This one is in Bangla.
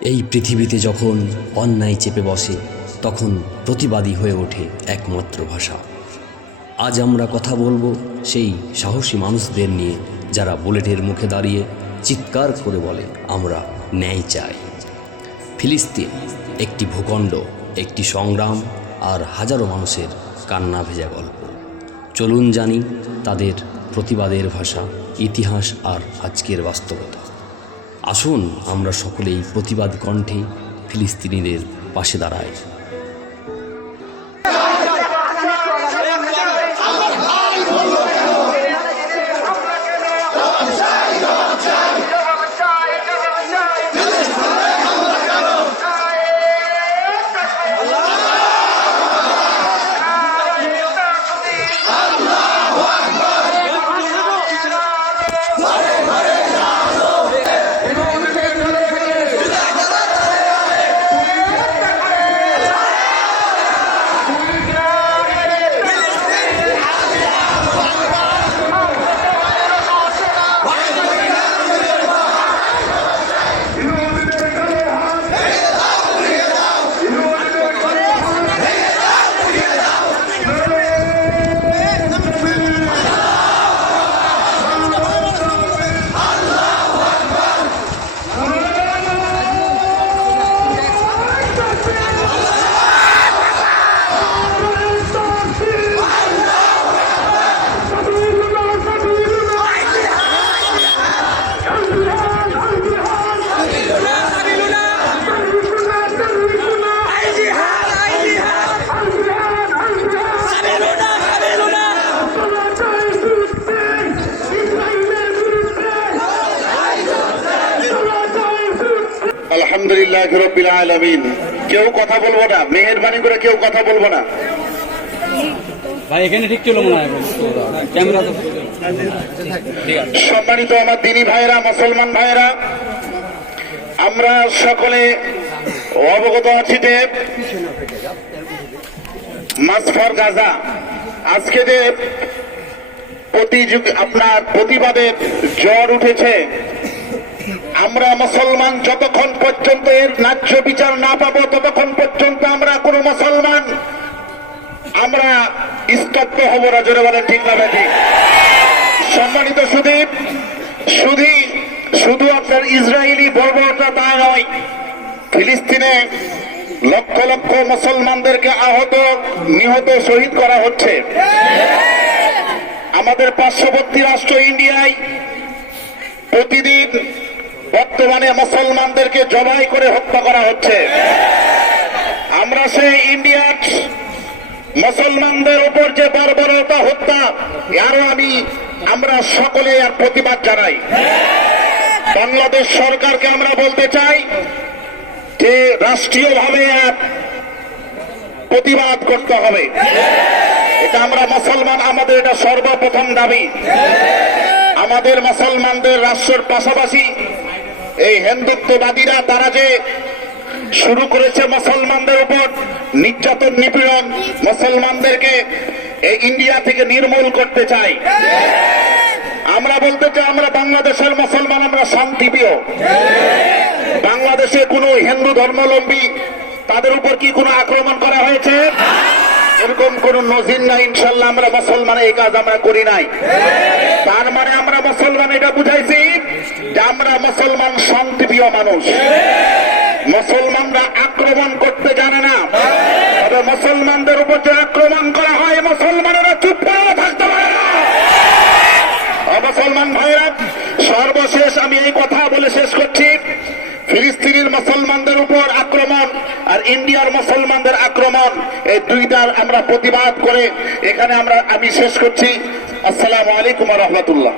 এই পৃথিবীতে যখন অন্যায় চেপে বসে, তখন প্রতিবাদী হয়ে ওঠে একমাত্র ভাষা। আজ আমরা কথা বলব সেই সাহসী মানুষদের নিয়ে, যারা বুলেটের মুখে দাঁড়িয়ে চিৎকার করে বলে, আমরা ন্যায় চাই। ফিলিস্তিন, একটি ভূখণ্ড, একটি সংগ্রাম আর হাজারো মানুষের কান্না ভেজা গল্প। চলুন জানি তাদের প্রতিবাদের ভাষা, ইতিহাস আর আজকের বাস্তবতা। আসুন আমরা সকলেই প্রতিবাদ কণ্ঠে ফিলিস্তিনিদের পাশে দাঁড়াই। আলহামদুলিল্লাহ রব্বিল আলামিন। কেউ কথা বলব না মেহেরবানি করে কেউ কথা বলব না। ভাই এখানে ঠিক ছিল মনে হয় ক্যামেরা তো সম্মানিত আমার দিনী ভাইয়েরা মুসলমান ভাইয়েরা আমরা সকলে অবগত আছি যে মাসফর গাজা আজকে যে প্রতিযোগ আপনার প্রতিবাদের জ্বর উঠেছে আমরা মুসলমান যতক্ষণ পর্যন্ত এর ন্যায্য বিচার না পাবো, ততক্ষণ পর্যন্ত আমরা কোন মুসলমান। আমরা স্তব্ধ হব না, জোরে বলেন ঠিক না ঠিক। সম্মানিত সুদীপ শুধু শুধু আপনার ইসরায়েলি বর্বরতা তা নয়, ফিলিস্তিনে লক্ষ লক্ষ মুসলমানদেরকে আহত, নিহত, শহীদ করা হচ্ছে। আমাদের পার্শ্ববর্তী রাষ্ট্র ইন্ডিয়ায় প্রতিদিন বর্তমানে মুসলমানদেরকে জবাই করে হত্যা করা হচ্ছে। আমরা সেই ইন্ডিয়ার মুসলমানদের উপর যে বর্বরতা হত্যা আরও আমি, আমরা সকলে আর প্রতিবাদ জানাই। বাংলাদেশ সরকারকে আমরা বলতে চাই যে রাষ্ট্রীয়ভাবে প্রতিবাদ করতে হবে। এটা আমরা মুসলমান, আমাদের এটা সর্বপ্রথম দাবি। আমাদের মুসলমানদের রাষ্ট্রের পাশাপাশি এই হিন্দুত্ববাদীরা, তারা যে শুরু করেছে মুসলমানদের উপর নির্যাতন নিপীড়ন, মুসলমানদেরকে এই ইন্ডিয়া থেকে নির্মূল করতে চাই আমরা বলতে চাই, আমরা বাংলাদেশের মুসলমান, আমরা শান্তি শান্তিপ্রিয়। বাংলাদেশে কোনো হিন্দু ধর্মাবলম্বী তাদের উপর কি কোনো আক্রমণ করা হয়েছে? এরকম কোন নজির নাই, ইনশাল্লাহ আমরা মুসলমান এই কাজ আমরা করি নাই। তার মানে আমরা মুসলমান, এটা বুঝাইছি। আমরা মুসলমান শান্তিপ্রিয় মানুষ। মুসলমানরা আক্রমণ করতে জানে না। তবে মুসলমানদের উপর যে আক্রমণ করা হয়, মুসলমানেরা চুপ করে থাকতে পারে মুসলমান ভাইরা সর্বশেষ আমি এই কথা বলে শেষ করছি। ফিলিস্তিনের মুসলমানদের উপর আক্রমণ আর ইন্ডিয়ার মুসলমানদের আক্রমণ, এই দুইটার আমরা প্রতিবাদ করে এখানে আমরা, আমি শেষ করছি। আসসালামু আলাইকুম রহমতুল্লাহ।